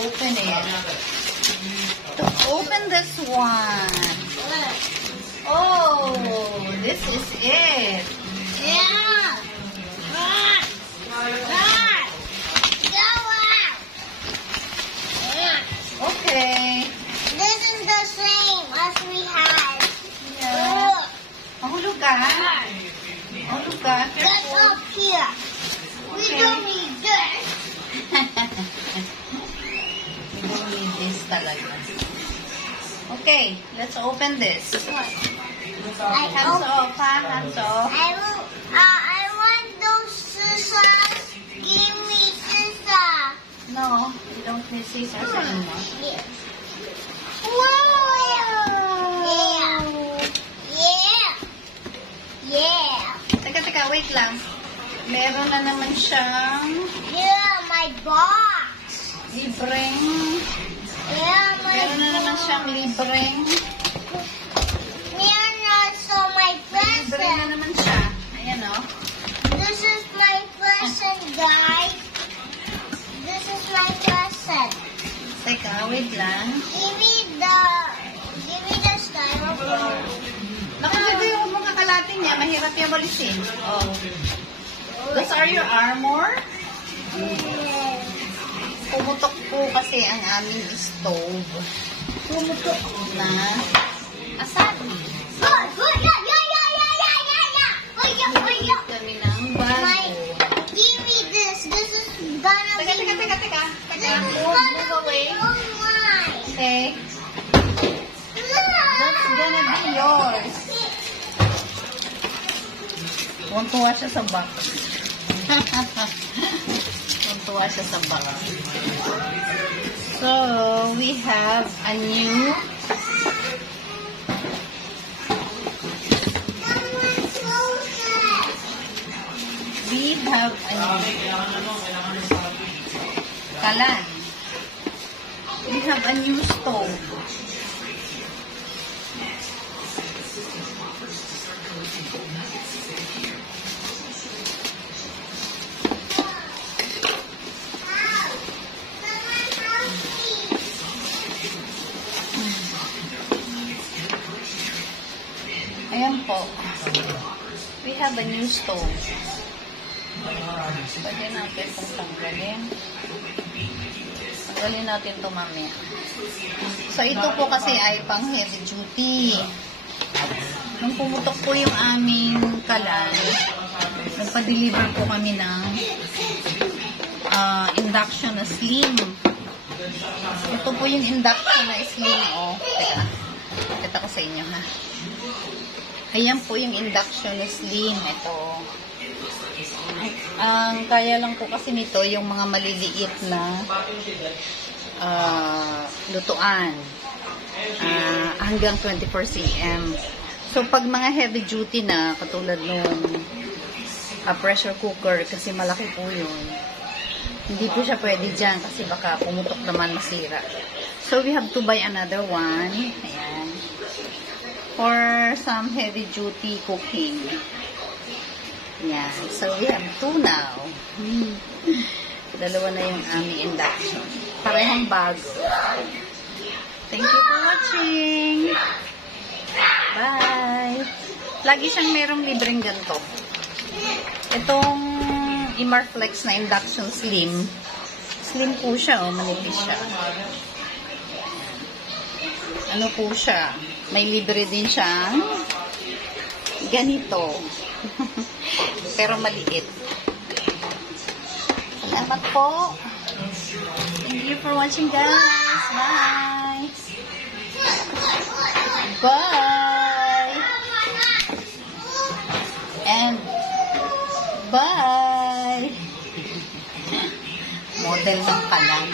open it. To open this one. Oh, this is it. Yeah. Okay. This is the same as we had. Yeah. Mahulog ka. Mahulog ka. That's up here. We don't need this. We don't need this talaga. Okay, let's open this. Hands off, ha? Hands off. I want those scissors. Give me scissors. No, you don't need scissors anymore. Yeah. Wow! Yeah. Yeah. Teka, wait lang. Meron na naman siyang Yeah, my box. libreng. Yeah, my Meron na naman siyang libreng. Yeah, also my Libre na present. naman siya. Ayan, oh. This is my present, guys. This is my present. Teka, wait lang. Give me the styrofoam. Naku, dito yung mga kalatin niya. Mahirap yung walisin. Oh. Those are your armor? Pumutok po kasi ang aming stove. Pumutok na asabi. Bumili kami ng bago. Give me this. This is gonna be. Teka. This is Move gonna away. be mine. Okay. That's gonna be yours. Tuntua siya sa box. Tuntua siya sa box. So, we have a new kalan. We have a new stove. Ayan po. We have a new stove. Pwede natin itong tanggalin. Tanggalin natin ito mamaya. So, ito po kasi ay pang heavy duty. Nung pumutok po yung aming kalan, nagpa-deliver po kami ng induction na slim. Ito po yung induction na slim. Oh, teka. Pakita ko sa inyo, ha. Ayan po yung induction na slim. Ito. Ang kaya lang po kasi nito yung mga maliliit na lutuan. Hanggang 24 cm. So, pag mga heavy duty na, katulad nung pressure cooker, kasi malaki po yun, hindi po siya pwede dyan kasi baka pumutok naman masira. So, we have to buy another one. Ayan. For some heavy duty cooking. Yan. So, we have two now. Dalawa na yung aming induction. Parehong bago. Thank you for watching. Bye! Lagi siyang merong libreng ganito. Itong Imarflex na induction slim. Slim po siya, oh. Manipis siya. Ano po siya? May libre din siyang ganito. Pero maliit. Salamat po. Thank you for watching, guys. Bye! Bye! And bye! Model ng kalan.